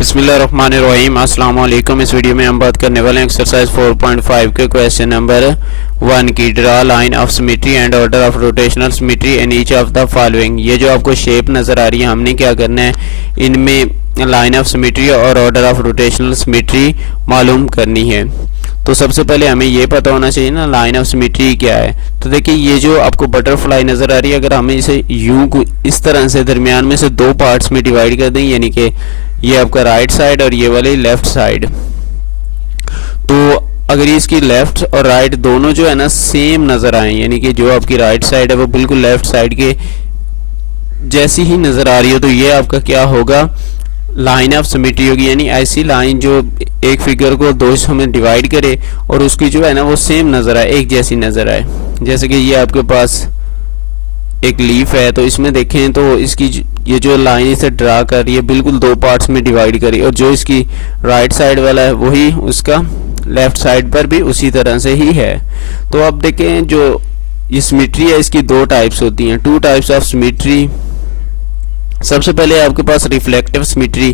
बिस्मिल्लाहिर्रहमानिर्रहीम। अस्सलाम वालेकुम। इस वीडियो में हम बात करने वाले हैं एक्सरसाइज 4.5 के क्वेश्चन नंबर 1 की। Draw line of symmetry and order of rotational symmetry in each of the following. ये जो आपको शेप नज़र आ रही है, हमने क्या करना है, इनमें लाइन ऑफ सिमेट्री और ऑर्डर ऑफ रोटेशनल सिमेट्री मालूम करनी है। तो सबसे पहले हमें ये पता होना चाहिए ना लाइन ऑफ सिमेट्री क्या है। तो देखिए ये जो आपको बटरफ्लाई नज़र आ रही है, अगर हमें इसे यूं इस तरह से दरमियान में से दो पार्ट्स में डिवाइड कर दें, यानी कि ये आपका राइट साइड और ये वाली लेफ्ट साइड, तो अगर ये इसकी लेफ्ट और राइट दोनों जो है ना सेम नज़र आए, यानी कि जो आपकी राइट साइड है वो बिल्कुल लेफ्ट साइड के जैसी ही नज़र आ रही हो, तो ये आपका क्या होगा, लाइन ऑफ सिमेट्री होगी। यानी ऐसी लाइन जो एक फिगर को दो हिस्सों में डिवाइड करे और उसकी जो है ना वो सेम नज़र आए, एक जैसी नज़र आए। जैसे कि ये आपके पास एक लीफ है, तो इसमें देखें तो इसकी ये जो लाइन इसे ड्रा कर रही है बिल्कुल दो पार्ट्स में डिवाइड करी, और जो इसकी राइट साइड वाला है वही उसका लेफ्ट साइड पर भी उसी तरह से ही है। तो अब देखें जो ये सिमेट्री है इसकी दो टाइप्स होती हैं, टू टाइप्स ऑफ सिमेट्री। सबसे पहले आपके पास reflective symmetry.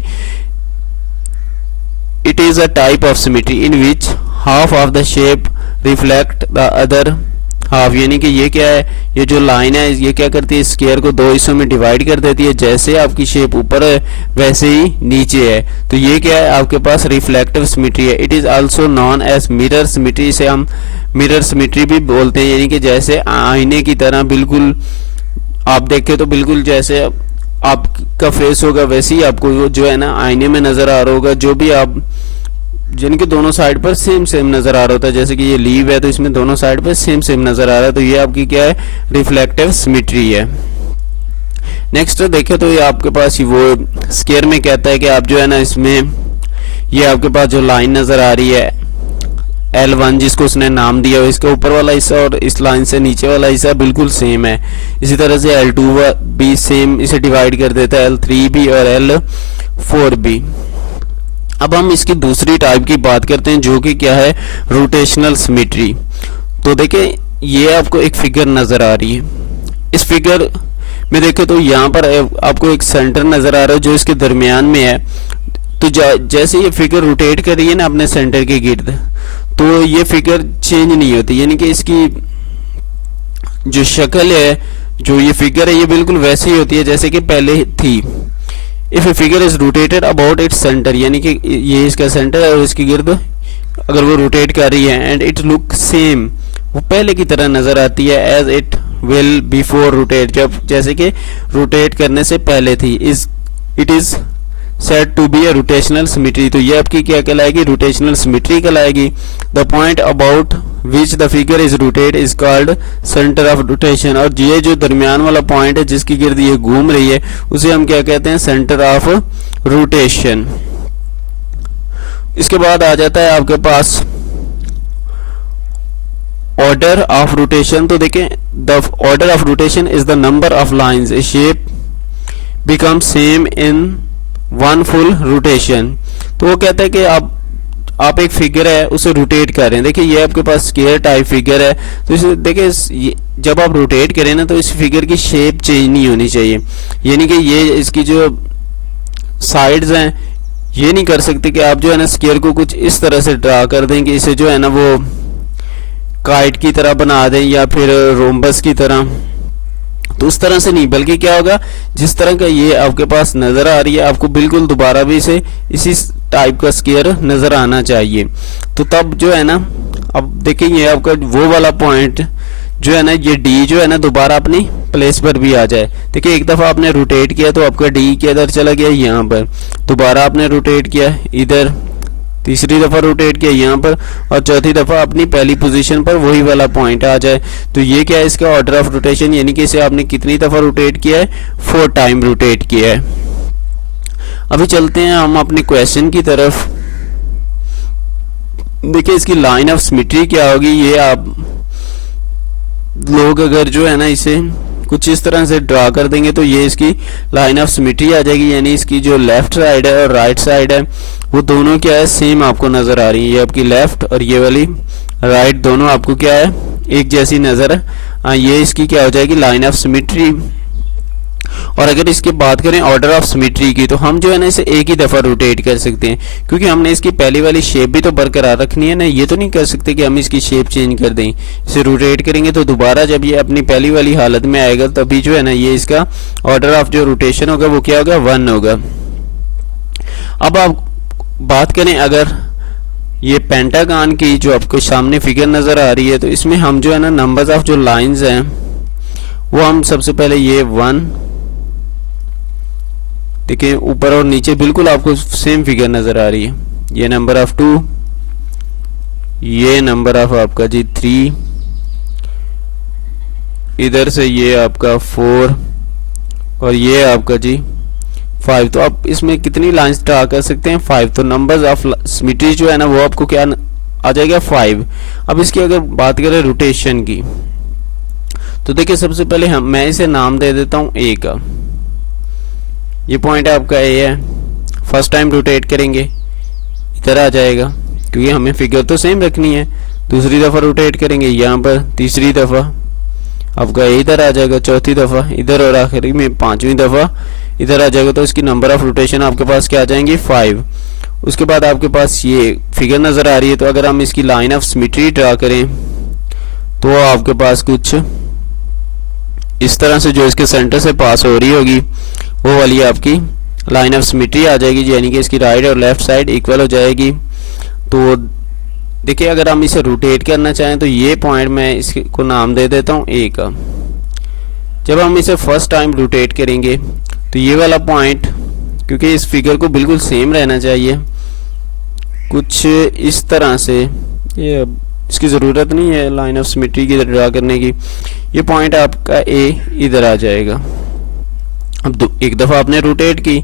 It is a type of symmetry in which half of the shape reflect the other half. यानी कि ये क्या है, ये जो लाइन है ये क्या करती है, स्क्वायर को दो हिस्सों में डिवाइड कर देती है। जैसे आपकी शेप ऊपर है वैसे ही नीचे है, तो ये क्या है, आपके पास रिफ्लेक्टिव सिमेट्री है। It is also known as mirror symmetry. इसे हम मिरर सिमेट्री भी बोलते हैं, यानी कि जैसे आईने की तरह बिल्कुल आप देखें तो बिल्कुल जैसे आपका फेस होगा वैसे ही आपको जो है ना आईने में नजर आ रहा होगा, जो भी आप जिनके दोनों साइड पर सेम सेम नजर आ रहा होता है। जैसे कि ये लीव है तो इसमें दोनों साइड पर सेम सेम नजर आ रहा है, तो ये आपकी क्या है, रिफ्लेक्टिव सिमेट्री है। नेक्स्ट देखें तो ये आपके पास वो स्क्वायर में कहता है कि आप जो है ना इसमें ये आपके पास जो लाइन नजर आ रही है L1 जिसको उसने नाम दिया, इसका ऊपर वाला हिस्सा और इस लाइन से नीचे वाला हिस्सा बिल्कुल सेम है। इसी तरह से L2 भी सेम इसे डिवाइड कर देता है, L3 भी और L4 भी। अब हम इसकी दूसरी टाइप की बात करते हैं जो कि क्या है, रोटेशनल सिमेट्री। तो देखें ये आपको एक फिगर नजर आ रही है, इस फिगर में देखें तो यहाँ पर आपको एक सेंटर नजर आ रहा है जो इसके दरमियान में है। तो जैसे ये फिगर रोटेट कर रही है ना अपने सेंटर के गिर्द, तो ये फिगर चेंज नहीं होती, यानी कि इसकी जो शक्ल है, जो ये फिगर है, ये बिल्कुल वैसी ही होती है जैसे कि पहले थी। If a figure is rotated about its centre, यानी कि ये इसका सेंटर है और इसकी गिर्द अगर वो रोटेट कर रही है, एंड इट लुक सेम, वो पहले की तरह नजर आती है, as it will before rotate, जब जैसे कि रोटेट करने से पहले थी। इट इज said to be a rotational symmetry। तो ये आपकी क्या कहलाएगी, रोटेशनल सिमेट्री कहलाएगी। The point about which the figure is rotate is called centre of rotation. और ये जो दरमियान वाला पॉइंट है जिसकी गिर्द ये घूम रही है उसे हम क्या कहते हैं, सेंटर ऑफ रोटेशन। इसके बाद आ जाता है आपके पास ऑर्डर ऑफ रोटेशन। तो देखें the order of rotation is the number of lines A shape become same in one full rotation. तो वो कहता है कि आप एक फिगर है उसे रोटेट कर रहे हैं। देखिए ये आपके पास स्क्वायर टाइप फिगर है, तो इसे देखिए जब आप रोटेट करें ना तो इस फिगर की शेप चेंज नहीं होनी चाहिए, यानी कि ये इसकी जो साइड्स हैं ये नहीं कर सकते कि आप जो है ना स्क्वायर को कुछ इस तरह से ड्रा कर दें कि इसे जो है ना वो काइट की तरह बना दें या फिर रोम्बस की तरह। तो उस तरह से नहीं, बल्कि क्या होगा, जिस तरह का ये आपके पास नजर आ रही है आपको बिल्कुल दोबारा भी इसे इसी टाइप का स्क्वायर नजर आना चाहिए। तो तब जो है ना, अब देखेंगे आपका वो वाला पॉइंट जो है ना, ये डी जो है ना दोबारा अपनी प्लेस पर भी आ जाए। देखिए एक दफा आपने रोटेट किया तो आपका डी किधर चला गया, यहाँ पर। दोबारा आपने रोटेट किया इधर, तीसरी दफा रोटेट किया यहाँ पर, और चौथी दफा अपनी पहली पोजीशन पर वही वाला पॉइंट आ जाए। तो ये क्या है, इसका ऑर्डर ऑफ रोटेशन, यानी कि इसे आपने कितनी दफा रोटेट किया है, 4 टाइम रोटेट किया है। अभी चलते हैं हम अपने क्वेश्चन की तरफ। देखिए इसकी लाइन ऑफ सिमेट्री क्या होगी, ये आप लोग अगर जो है ना इसे कुछ इस तरह से ड्रा कर देंगे तो ये इसकी लाइन ऑफ सिमेट्री आ जाएगी। यानी इसकी जो लेफ्ट साइड है और राइट साइड है वो दोनों क्या है, सेम आपको नजर आ रही है। ये आपकी लेफ्ट और ये वाली राइट दोनों आपको क्या है, एक जैसी नजर है। ये इसकी क्या हो जाएगी, लाइन ऑफ सिमेट्री। और अगर इसकी बात करें ऑर्डर ऑफ सिमेट्री की, तो हम जो है ना इसे एक ही दफ़ा रोटेट कर सकते हैं, क्योंकि हमने इसकी पहली वाली शेप भी तो बरकरार रखनी है ना। ये तो नहीं कर सकते कि हम इसकी शेप चेंज कर दें। इसे रोटेट करेंगे तो दोबारा जब ये अपनी पहली वाली हालत में आएगा तभी जो है ना ये इसका ऑर्डर ऑफ जो रोटेशन होगा वो क्या होगा, 1 होगा। अब आप बात करें अगर ये पेंटागन की जो आपको सामने फिगर नज़र आ रही है, तो इसमें हम जो है ना नंबर्स ऑफ जो लाइंस हैं वो हम सबसे पहले ये 1, देखिए ऊपर और नीचे बिल्कुल आपको सेम फिगर नज़र आ रही है। ये नंबर ऑफ 2, ये नंबर ऑफ आपका जी 3, इधर से ये आपका 4 और ये आपका जी 5। तो आप इसमें कितनी लाइंस ड्रा कर सकते हैं, 5। तो नंबर्स ऑफ सिमेट्री जो है ना वो आपको क्या आ जाएगा, 5। अब इसकी अगर बात करें रोटेशन की, तो देखिए सबसे पहले मैं इसे नाम दे देता हूँ ए का। ये पॉइंट आपका ए है। फर्स्ट टाइम रोटेट करेंगे इधर आ जाएगा, क्योंकि हमें फिगर तो सेम रखनी है। दूसरी दफ़ा रोटेट करेंगे यहाँ पर, तीसरी दफ़ा आपका ए इधर आ जाएगा, चौथी दफ़ा इधर और आखिरी में 5वीं दफ़ा इधर आ जाएगा। तो इसकी नंबर ऑफ रोटेशन आपके पास क्या आ जाएंगी, 5। उसके बाद आपके पास ये फिगर नज़र आ रही है, तो अगर हम इसकी लाइन ऑफ सिमेट्री ड्रा करें तो आपके पास कुछ इस तरह से जो इसके सेंटर से पास हो रही होगी वो वाली आपकी लाइन ऑफ सिमेट्री आ जाएगी, यानी कि इसकी राइट और लेफ्ट साइड इक्वल हो जाएगी। तो देखिए अगर हम इसे रोटेट करना चाहें तो ये पॉइंट मैं इसको नाम दे देता हूँ ए का। जब हम इसे फर्स्ट टाइम रोटेट करेंगे तो ये वाला पॉइंट, क्योंकि इस फिगर को बिल्कुल सेम रहना चाहिए, कुछ इस तरह से, ये इसकी ज़रूरत नहीं है लाइन ऑफ सिमेट्री की ड्रा करने की। ये पॉइंट आपका ए इधर आ जाएगा। अब एक दफ़ा आपने रोटेट की,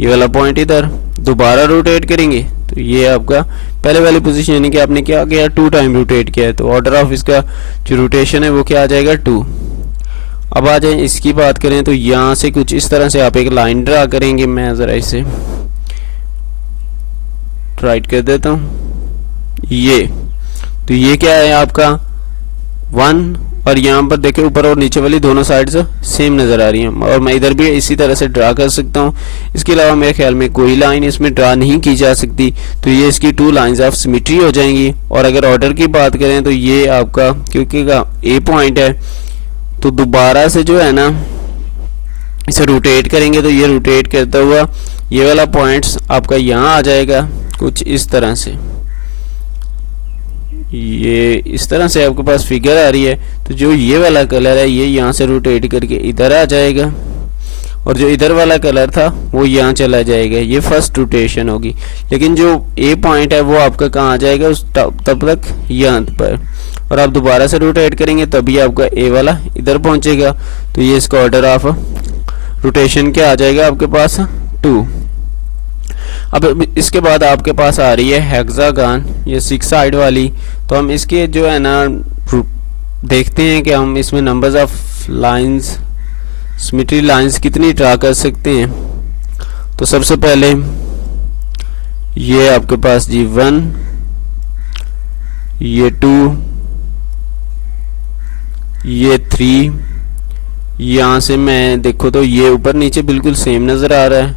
ये वाला पॉइंट इधर, दोबारा रोटेट करेंगे तो ये आपका पहले वाली पोजीशन, यानी कि आपने क्या किया, 2 टाइम रोटेट किया है। तो ऑर्डर ऑफ इसका जो रोटेशन है वो क्या आ जाएगा, 2। अब आ जाए इसकी बात करें तो यहाँ से कुछ इस तरह से आप एक लाइन ड्रा करेंगे। मैं ज़रा इसे राइट कर देता हूँ। ये तो ये क्या है आपका 1, और यहाँ पर देखिए ऊपर और नीचे वाली दोनों साइड से सेम नज़र आ रही हैं, और मैं इधर भी इसी तरह से ड्रा कर सकता हूँ। इसके अलावा मेरे ख्याल में कोई लाइन इसमें ड्रा नहीं की जा सकती। तो ये इसकी 2 लाइंस ऑफ सिमेट्री हो जाएंगी। और अगर ऑर्डर की बात करें तो ये आपका, क्योंकि ए पॉइंट है तो दोबारा से जो है ना इसे रोटेट करेंगे तो ये रोटेट करता हुआ ये वाला पॉइंट्स आपका यहाँ आ जाएगा कुछ इस तरह से। ये इस तरह से आपके पास फिगर आ रही है। तो जो ये वाला कलर है ये यहाँ से रोटेट करके इधर आ जाएगा, और जो इधर वाला कलर था वो यहाँ चला जाएगा। ये फर्स्ट रोटेशन होगी। लेकिन जो ए पॉइंट है वो आपका कहाँ आ जाएगा, उस तब तक यहाँ पर, और आप दोबारा से रोटेट करेंगे तभी आपका ए वाला इधर पहुँचेगा। तो ये इसका ऑर्डर ऑफ रोटेशन क्या आ जाएगा आपके पास, 2। अब इसके बाद आपके पास आ रही है हेक्सागन, ये 6 साइड वाली। तो हम इसके जो है ना देखते हैं कि हम इसमें numbers of lines, symmetry lines कितनी ड्रा कर सकते हैं। तो सबसे पहले ये आपके पास जी 1, ये 2, ये 3, यहाँ से मैं देखो तो ये ऊपर नीचे बिल्कुल सेम नज़र आ रहा है।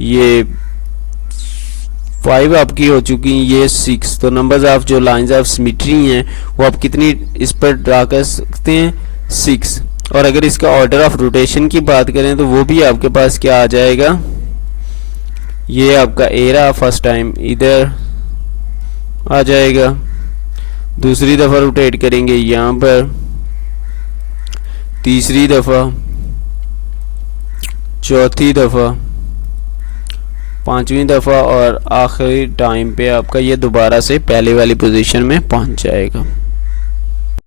ये 5 आपकी हो चुकी, ये 6। तो नंबर्स ऑफ जो लाइंस ऑफ सिमेट्री हैं वो आप कितनी इस पर ड्रा कर सकते हैं, 6। और अगर इसका ऑर्डर ऑफ रोटेशन की बात करें तो वो भी आपके पास क्या आ जाएगा, ये आपका ए रहा, फर्स्ट टाइम इधर आ जाएगा, दूसरी दफ़ा रोटेट करेंगे यहाँ पर, तीसरी दफ़ा, चौथी दफ़ा, 5वीं दफ़ा, और आखिरी टाइम पे आपका ये दोबारा से पहले वाली पोजीशन में पहुंच जाएगा।